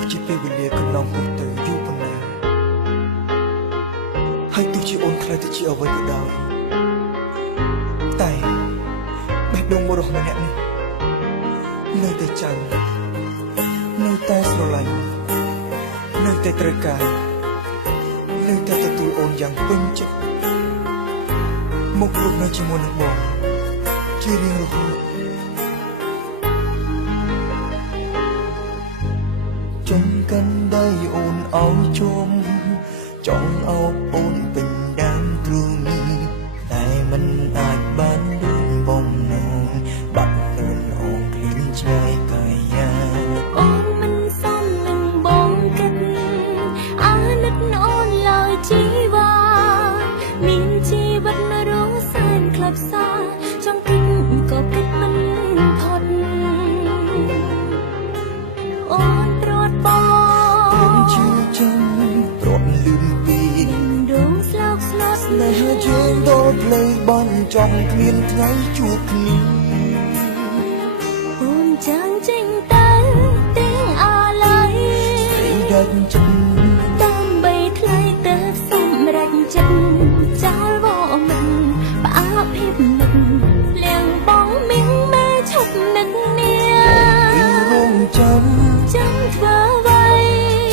ោះជាពេលវេលាកន្លងហួសទៅយូរប៉ុណ្ណាហើយទោះជាអូនខ្លាចទៅជាអ្វីក៏ដោយតែបេះដូងមករស់ម្នាក់នេះនៅតែចាំនៅតែស្រឡាញ់នៅតែត្រូវការនៅតែទទួលអូនយ៉ាងពេញចិត្តមករស់នៅជាមួយនឹងបងជារៀងរហូតចង់កាន់ដៃអូនអោយជុំចង់អោបអូនពេញដើមទ្រូងតែមិនអាចបានដូចបំណងបាត់លឿនអូនឃ្លានឆ្ងាយកាយាអូនមិនសមនឹងបងគិតអាណិតអូនឡើយជីវ៉ាមានជីវិតរស់សែនក្លាប់សាចង់គិតក៏គិតមិនផុតអូនត្រួតបងជឿចាំព្រាត់លឿនពីដងស្លោកស្លុតស្នេហាយើងដកផ្លូវបន់ចង់គ្មានថ្ងៃជួបគ្នាអូនចាំងចេញទៅទាំងអាឡ័យស្រីដាច់ចិត្តដើម្បីថ្លៃទៅសម្រេចចិត្តចោលវមិនផ្អាកភាពនឹកលៀងបងមានមេឈប់នឹកនារងចាំធ្វើអ្វី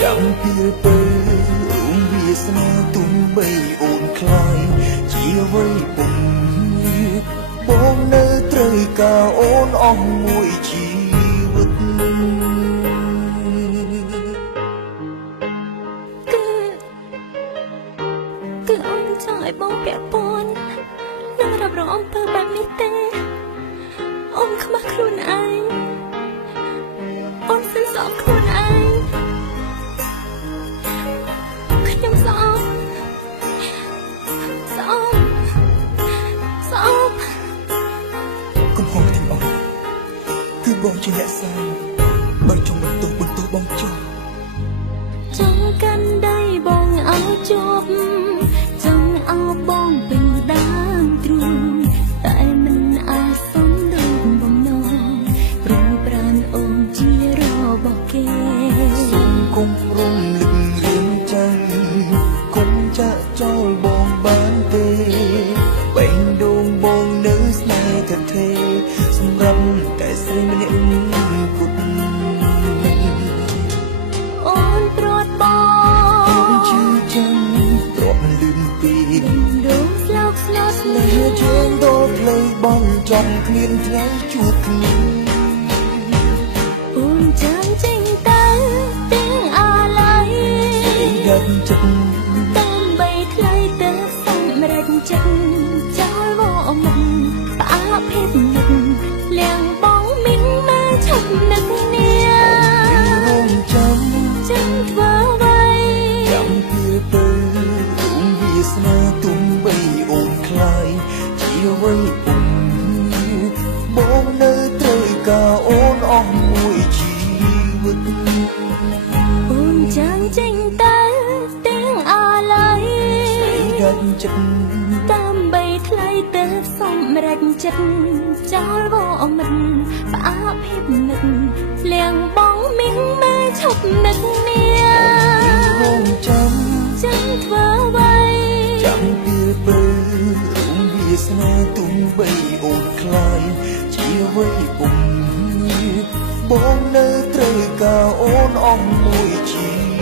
ចាំពីទៅរួមវាសនាទុំបីអូនខ្លាយជាអ្វីបងនៅត្រូវការអូនអស់មួយជីវិតគឺអូនចង់ឲ្យបងពាក់ព័ន្ធនឹងរំរងអំពើបែបនេះទេអូនខ្មាស់ខ្លួនឯងអូនសន្សំខ្លួនឯងខ្ញុំស្អប់កំហុសទាំងអស់គឺបងជាអ្នកសាងបើចង់បន្ទោសបងចោលចង់កាន់ដៃបងឲ្យជាប់ចង់អោបបងពេញដើមទ្រូងតែមិនអាចសំដូចបំណងព្រមប្រានអូនជារបស់គេសូមគុំរំលឹករឿងចាស់គុំចាក់ចោលបងបានទេបេះដូងបងនៅស្នេហ៍តែទេសម្រាប់តែស្រីម្នាក់គត់អូនត្រួតបងជឿចាំទ្រាំលឿនពីដងស្លោកស្លុតស្នេហាយើងដកផ្លូវបន់ចំគ្មានថ្ងៃជួបគ្នាអូនចាំចេញទៅទាំងអាឡ័យដាច់ចិត្តដើម្បីថ្លៃទៅសម្រេចចិត្តចោលវមិនផ្អាកភាពនឹកលៀងបងមានមេឈប់នឹកនារងចាំធ្វើអ្វីចាំពីទៅរួមវាសនាទុំបីអូនខ្លាយជាអ្វីបងនៅត្រូវការអូនអស់មួយជីវិតអូនចាំចេញទៅទាំងអាឡ័យដាច់ចិត្តដើម្បីថ្លៃទៅសម្រេចចិត្តចោលវមិនផ្អាកភាពនឹកលៀងបងមានមេឈប់នឹកនារងចាំធ្វើអ្វីចាំពីទៅរួមវាសនាទុំបីអូនខ្លាយជាអ្វីបងនៅត្រូវការអូនអស់មួយជី